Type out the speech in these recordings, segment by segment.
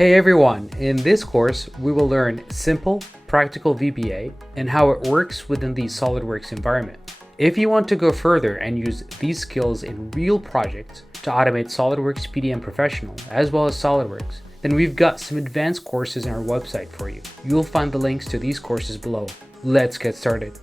Hey everyone, in this course we will learn simple, practical VBA and how it works within the SOLIDWORKS environment. If you want to go further and use these skills in real projects to automate SOLIDWORKS PDM Professional as well as SOLIDWORKS, then we've got some advanced courses on our website for you. You'll find the links to these courses below. Let's get started.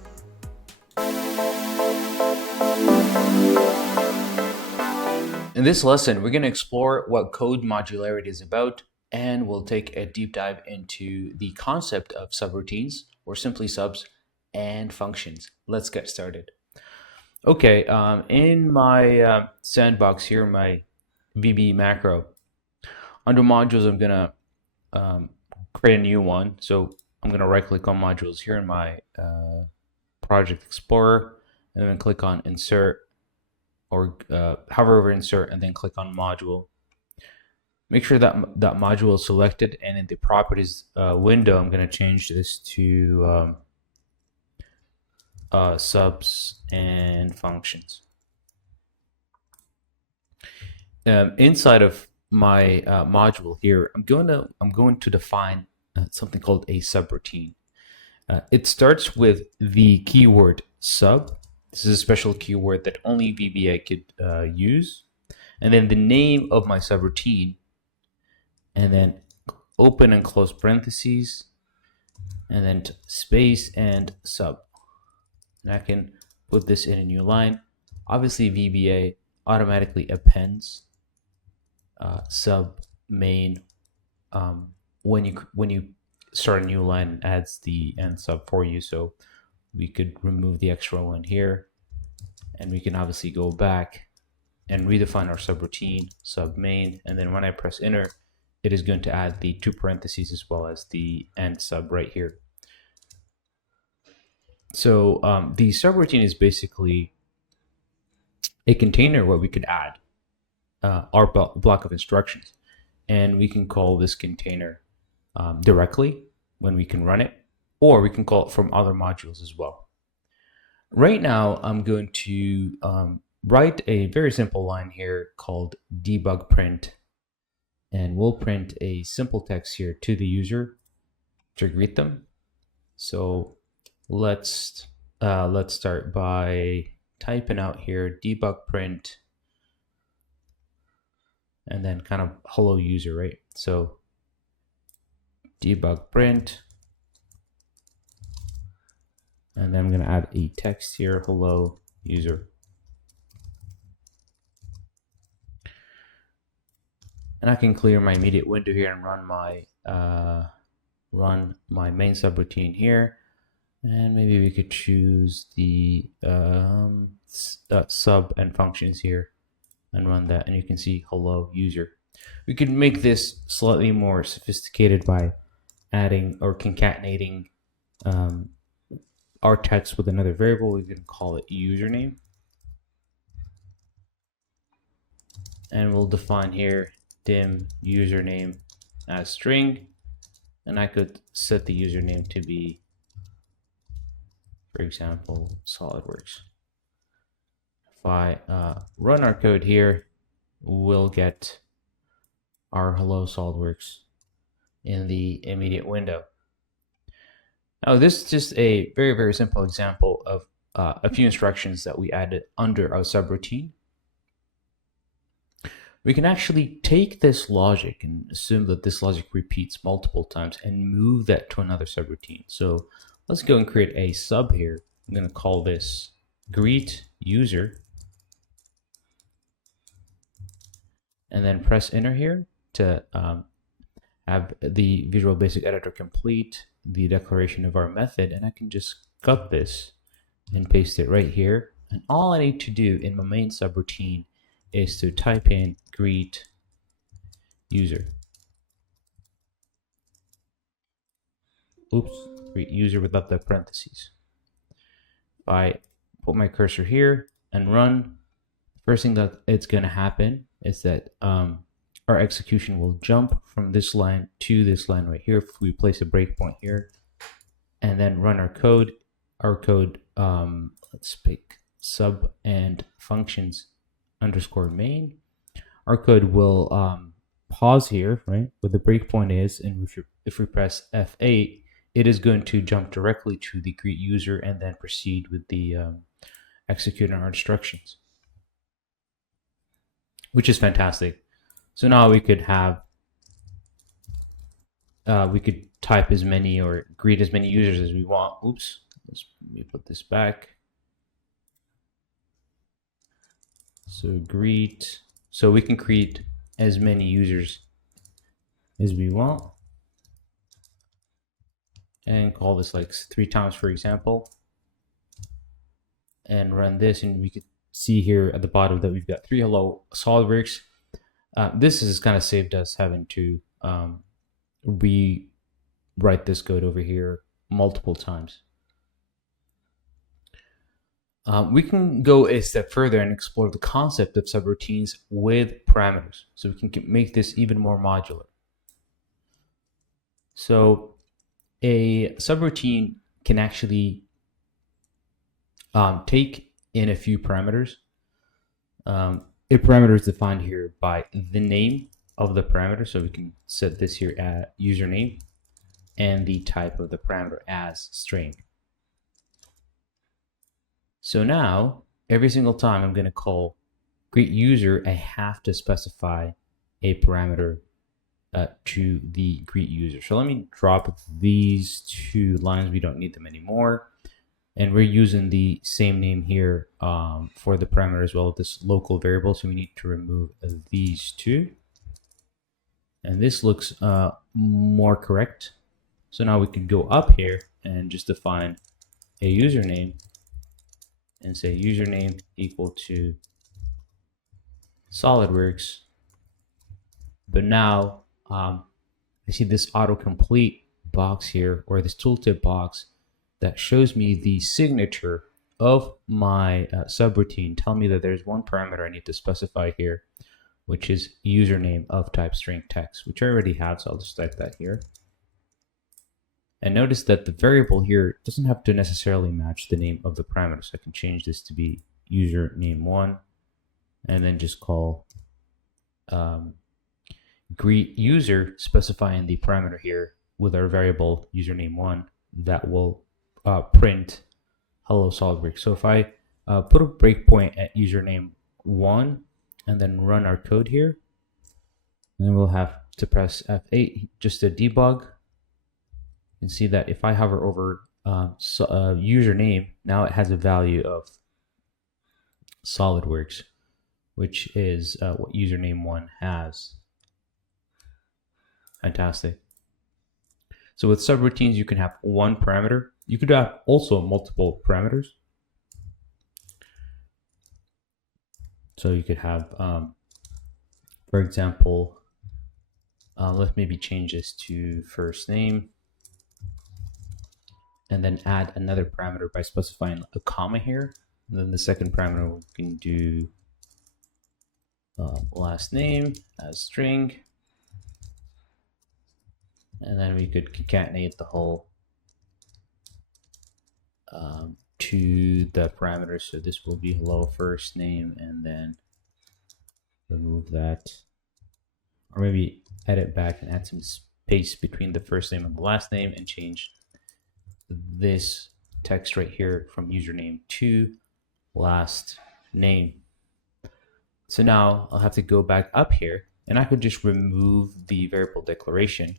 In this lesson, we're going to explore what code modularity is about, and we'll take a deep dive into the concept of subroutines, or simply subs, and functions. Let's get started. Okay, in my sandbox here, my VB macro, under modules, I'm going to create a new one. So I'm going to right-click on modules here in my Project Explorer, and then click on Insert, or hover over Insert and then click on Module. Make sure that that module is selected, and in the Properties window, I'm going to change this to subs and functions. Inside of my module here, I'm going to define something called a subroutine. It starts with the keyword sub. This is a special keyword that only VBA could use. And then the name of my subroutine, and then open and close parentheses, and then space and sub. And I can put this in a new line. Obviously, VBA automatically appends sub main when you start a new line, and adds the end sub for you. So we could remove the extra one here, and we can obviously go back and redefine our subroutine, sub main, and then when I press enter, it is going to add the two parentheses as well as the end sub right here. So the subroutine is basically a container where we could add our block of instructions, and we can call this container directly when we can run it, or we can call it from other modules as well. Right now, I'm going to write a very simple line here called debug print, and we'll print a simple text here to the user to greet them. So let's start by typing out here debug print, and then kind of hello user, right? So debug print. And then I'm going to add a text here, hello user. And I can clear my immediate window here and run my main subroutine here. And maybe we could choose the sub and functions here and run that. And you can see hello user. We could make this slightly more sophisticated by adding or concatenating our text with another variable. We can call it username, and we'll define here dim username as string, and I could set the username to be, for example, SOLIDWORKS. If I run our code here, we'll get our hello SOLIDWORKS in the immediate window. Now, this is just a very, very simple example of a few instructions that we added under our subroutine. We can actually take this logic and assume that this logic repeats multiple times and move that to another subroutine. So let's go and create a sub here. I'm going to call this greet user, and then press enter here to have the Visual Basic Editor complete the declaration of our method, and I can just cut this and paste it right here. And all I need to do in my main subroutine is to type in greet user. Oops, greet user without the parentheses. If I put my cursor here and run, the first thing that it's going to happen is that our execution will jump from this line to this line right here. If we place a breakpoint here and then run our code, let's pick sub and functions underscore main. Our code will pause here, right, where the breakpoint is, and if we press F8, it is going to jump directly to the greet user and then proceed with the executing our instructions, which is fantastic. So now we could have we could type as many or greet as many users as we want. Oops, let me put this back. So greet, so we can create as many users as we want and call this like 3 times, for example, and run this, and we could see here at the bottom that we've got 3 hello SolidWorks. This has kind of saved us having to rewrite this code over here multiple times. We can go a step further and explore the concept of subroutines with parameters, so we can make this even more modular. So a subroutine can actually take in a few parameters. A parameter is defined here by the name of the parameter, so we can set this here at username, and the type of the parameter as string. So now, every single time I'm going to call greet user, I have to specify a parameter to the greet user. So let me drop these 2 lines. We don't need them anymore. And we're using the same name here for the parameter as well as this local variable. So we need to remove these 2. And this looks more correct. So now we can go up here and just define a username and say username equal to SolidWorks. But now I see this autocomplete box here, or this tooltip box that shows me the signature of my subroutine, telling me that there's one parameter I need to specify here, which is username of type string text, which I already have, so I'll just type that here. And notice that the variable here doesn't have to necessarily match the name of the parameter, so I can change this to be username1, and then just call greet user, specifying the parameter here with our variable username1 that will print hello SolidWorks. So if I put a breakpoint at username1 and then run our code here, then we'll have to press F8 just to debug. And see that if I hover over username, now it has a value of SolidWorks, which is what username1 has. Fantastic. So with subroutines, you can have one parameter. You could have also multiple parameters. So you could have, for example, let's maybe change this to first name, and then add another parameter by specifying a comma here. And then the second parameter we can do last name as string. And then we could concatenate the whole to the parameters. So this will be hello first name, and then remove that. Or maybe edit back and add some space between the first name and the last name and change this text right here from username to last name. So now I'll have to go back up here, and I could just remove the variable declaration.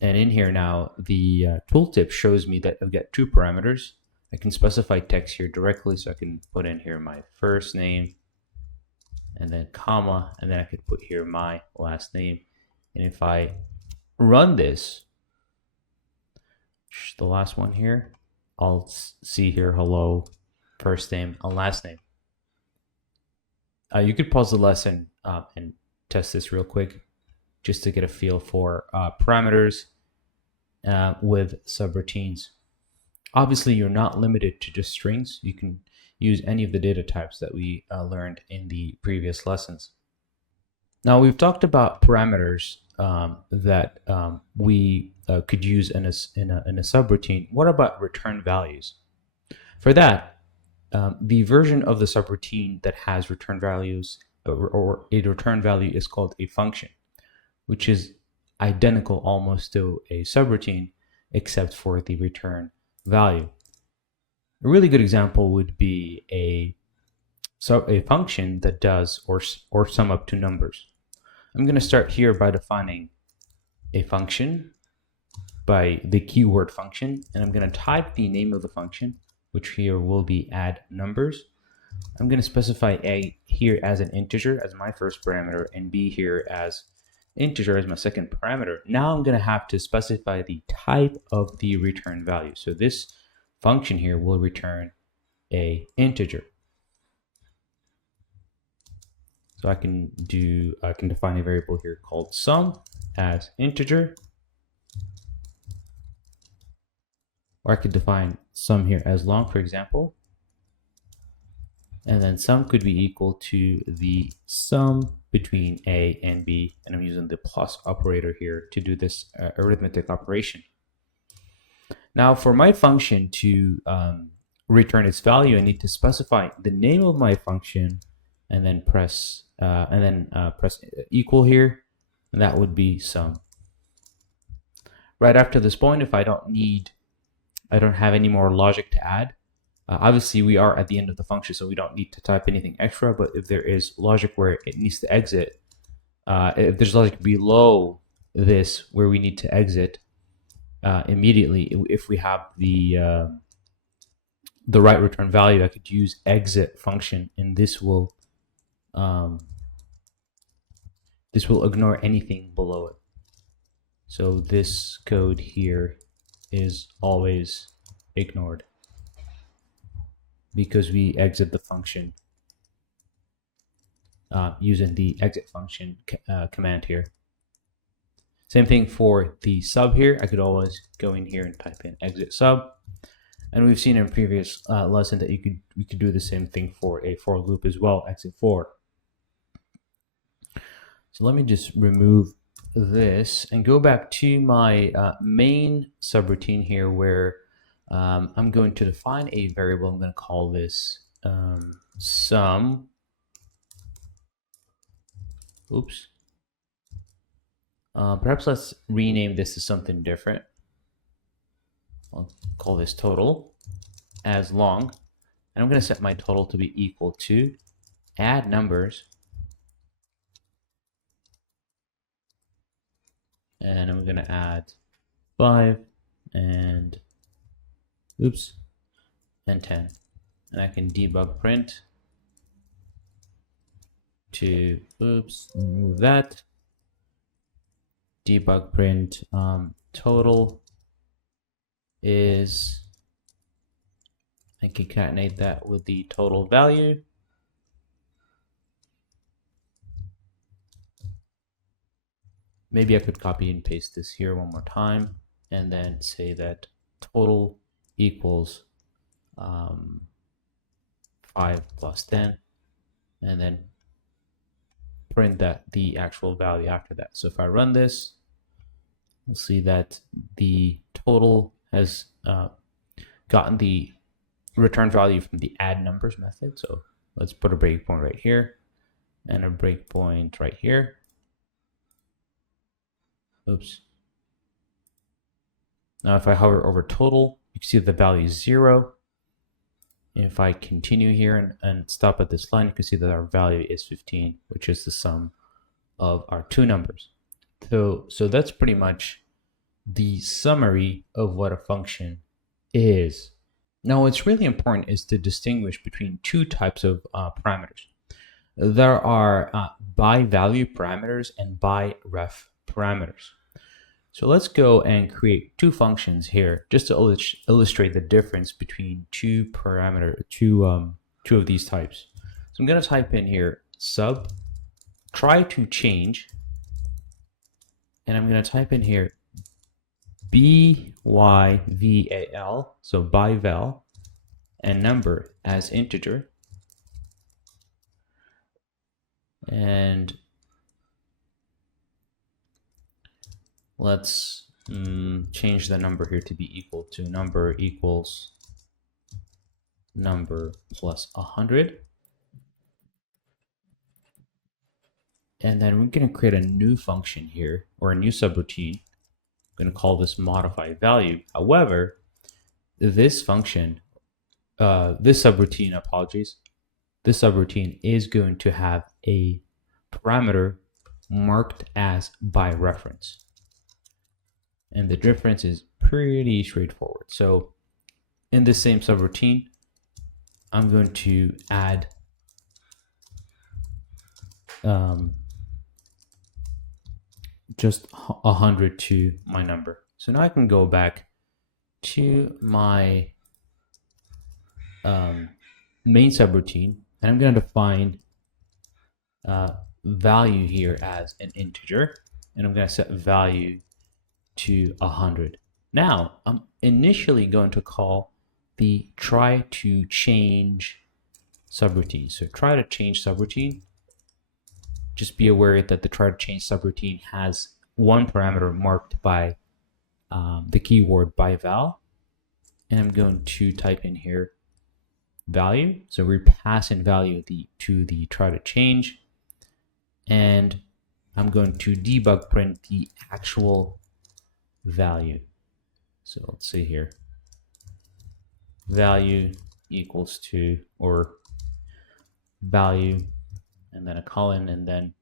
And in here now, the tooltip shows me that I've got 2 parameters. I can specify text here directly, so I can put in here my first name and then comma, and then I could put here my last name. And if I run this, the last one here, I'll see here hello first name and last name. You could pause the lesson and test this real quick just to get a feel for parameters with subroutines. Obviously, you're not limited to just strings. You can use any of the data types that we learned in the previous lessons. Now, we've talked about parameters that we could use in a subroutine. What about return values? For that, the version of the subroutine that has return values or a return value is called a function, which is identical almost to a subroutine, except for the return value. A really good example would be a function that does or sum up two numbers. I'm going to start here by defining a function by the keyword function, and I'm going to type the name of the function, which here will be add numbers. I'm going to specify a here as an integer as my first parameter, and b here as integer as my second parameter. Now I'm going to have to specify the type of the return value. So this function here will return a integer. So I can define a variable here called sum as integer, or I could define sum here as long, for example, and then sum could be equal to the sum between a and b, and I'm using the plus operator here to do this arithmetic operation. Now for my function to return its value, I need to specify the name of my function and then press equal here, and that would be sum. Right after this point, if I don't have any more logic to add, obviously we are at the end of the function, so we don't need to type anything extra, but if there is logic where it needs to exit, if there's logic below this where we need to exit immediately, if we have the right return value, I could use exit function, and this will ignore anything below it. So this code here is always ignored because we exit the function using the exit function command here. Same thing for the sub here. I could always go in here and type in exit sub. And we've seen in a previous lesson that we could do the same thing for a for loop as well, exit for. So let me just remove this and go back to my main subroutine here, where I'm going to define a variable. I'm going to call this sum. Oops. Perhaps let's rename this to something different. I'll call this total as long, and I'm going to set my total to be equal to add numbers, and I'm going to add 5 and 10, and I can debug print to remove that, debug print total is, and concatenate that with the total value. Maybe I could copy and paste this here one more time, and then say that total equals 5 plus 10, and then print that the actual value after that. So if I run this, we'll see that the total has gotten the return value from the add numbers method. So let's put a breakpoint right here and a breakpoint right here. Oops. Now if I hover over total, you can see the value is 0. And if I continue here and stop at this line, you can see that our value is 15, which is the sum of our two numbers. So that's pretty much the summary of what a function is. Now what's really important is to distinguish between two types of parameters. There are ByValue parameters and ByRef parameters. So let's go and create two functions here just to illustrate the difference between two of these types. So I'm going to type in here sub try to change, and I'm going to type in here ByVal, so ByVal, and number as integer, and let's change the number here to be equal to number equals number plus 100. And then we're going to create a new function here, or a new subroutine. I'm going to call this modify value. However, this function, this subroutine, apologies, this subroutine is going to have a parameter marked as by reference. And the difference is pretty straightforward. So in this same subroutine, I'm going to add just 100 to my number. So now I can go back to my main subroutine, and I'm going to define value here as an integer, and I'm going to set value to 100. Now I'm initially going to call the try to change subroutine. So try to change subroutine. Just be aware that the try to change subroutine has one parameter marked by the keyword ByVal, and I'm going to type in here value. So we pass in value to the try to change, and I'm going to debug print the actual value. So let's see here, value equals to, or value, and then a colon, and then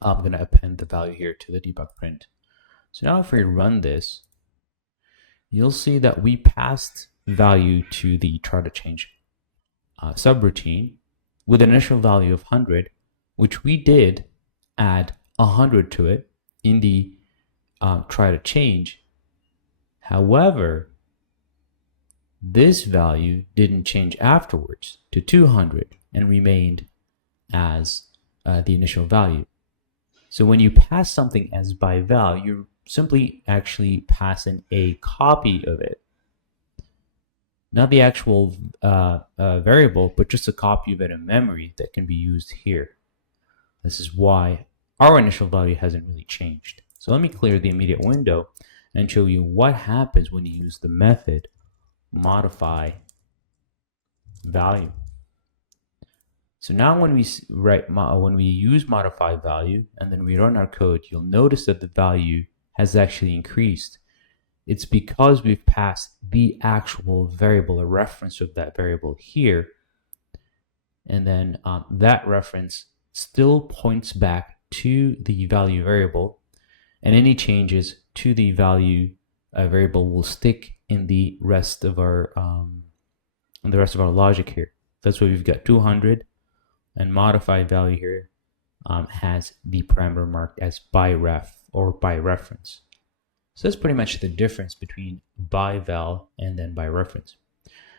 I'm going to append the value here to the debug print. So now if we run this, you'll see that we passed value to the try to change subroutine with an initial value of 100, which we did add 100 to it in the try to change. However, this value didn't change afterwards to 200 and remained as the initial value. So when you pass something as ByVal, you simply actually pass in a copy of it. Not the actual variable, but just a copy of it in memory that can be used here. This is why our initial value hasn't really changed. So let me clear the immediate window and show you what happens when you use the method modify value. So now when we use modify value and then we run our code, you'll notice that the value has actually increased. It's because we've passed the actual variable, a reference of that variable here, and then that reference still points back to the value variable, and any changes to the value variable will stick in the rest of our logic here. That's why we've got 200, and modified value here has the parameter marked as by ref or by reference. So that's pretty much the difference between ByVal and then by reference.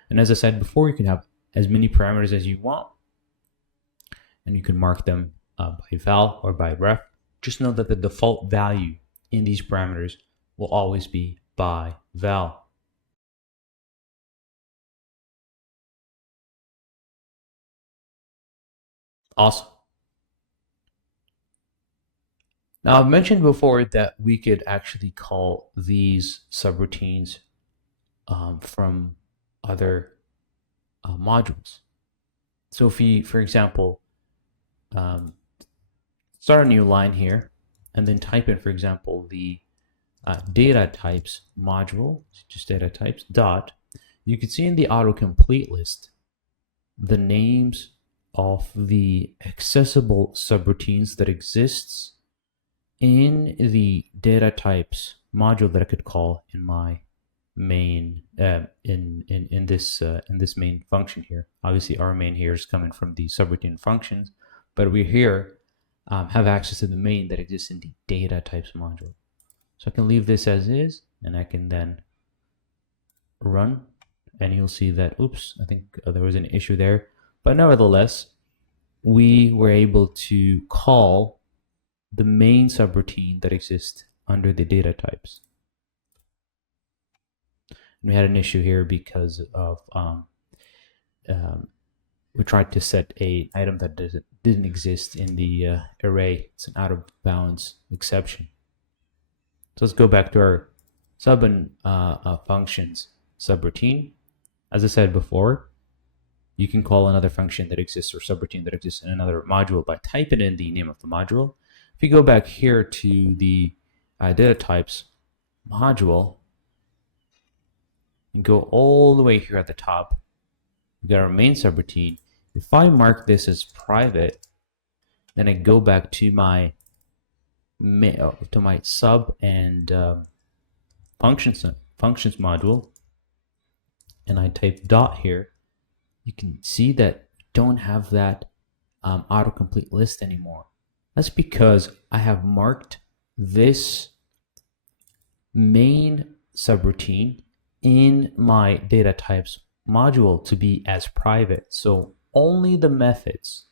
And as I said before, you can have as many parameters as you want, and you can mark them ByVal or by ref. Just know that the default value in these parameters will always be ByVal. Awesome. Now, I've mentioned before that we could actually call these subroutines from other modules. So if we, for example, start a new line here and then type in, for example, the data types module, just data types dot, you can see in the autocomplete list the names of the accessible subroutines that exists in the data types module that I could call in my main in this main function here. Obviously, our main here is coming from the subroutine functions, but we here have access to the main that exists in the data types module. So I can leave this as is, and I can then run, and you'll see that, oops, I think there was an issue there, but nevertheless, we were able to call the main subroutine that exists under the data types. And we had an issue here because of we tried to set an item that didn't exist in the array. It's an out of bounds exception. So let's go back to our sub and functions subroutine. As I said before, You can call another function that exists or subroutine that exists in another module by typing in the name of the module. If you go back here to the data types module and go all the way here at the top, we got our main subroutine. If I mark this as private, then I go back to my sub and functions module, and I type dot here, you can see that I don't have that autocomplete list anymore. That's because I have marked this main subroutine in my data types module to be as private. So only the methods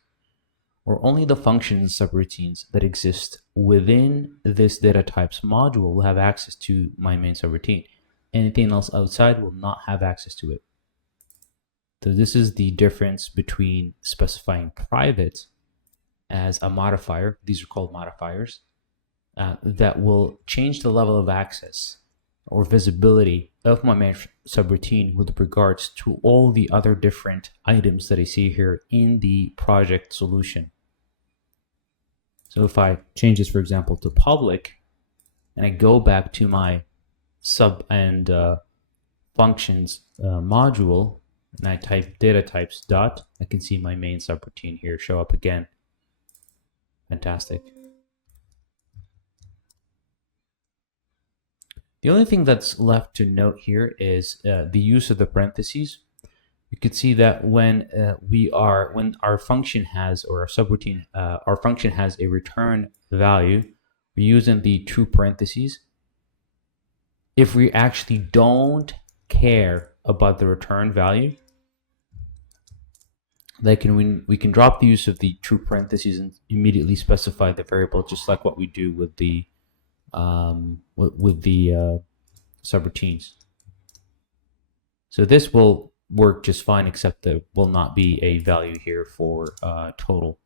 or only the functions subroutines that exist within this data types module will have access to my main subroutine. Anything else outside will not have access to it. So this is the difference between specifying private as a modifier, these are called modifiers, that will change the level of access or visibility of my main subroutine with regards to all the other different items that I see here in the project solution. So if I change this, for example, to public, and I go back to my sub and functions module, and I type data types dot, I can see my main subroutine here show up again. Fantastic. The only thing that's left to note here is the use of the parentheses. You could see that when our function has, or our subroutine, our function has a return value, we're using the true parentheses. If we actually don't care about the return value, we can drop the use of the true parentheses and immediately specify the variable, just like what we do with the subroutines. So this will work just fine, except there will not be a value here for total.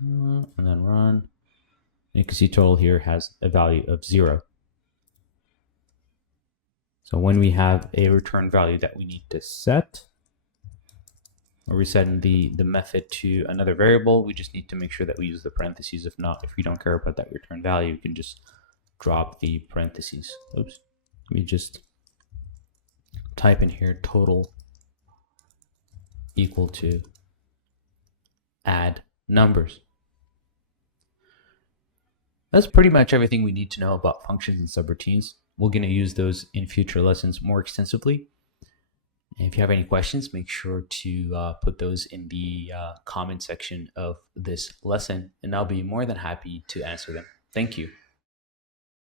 And then run. You can see total here has a value of 0. So when we have a return value that we need to set, or we set the method to another variable, we just need to make sure that we use the parentheses. If not, if we don't care about that return value, we can just drop the parentheses. Oops. Let me just type in here total equal to add numbers. That's pretty much everything we need to know about functions and subroutines. We're going to use those in future lessons more extensively. And if you have any questions, make sure to put those in the comment section of this lesson, and I'll be more than happy to answer them. Thank you.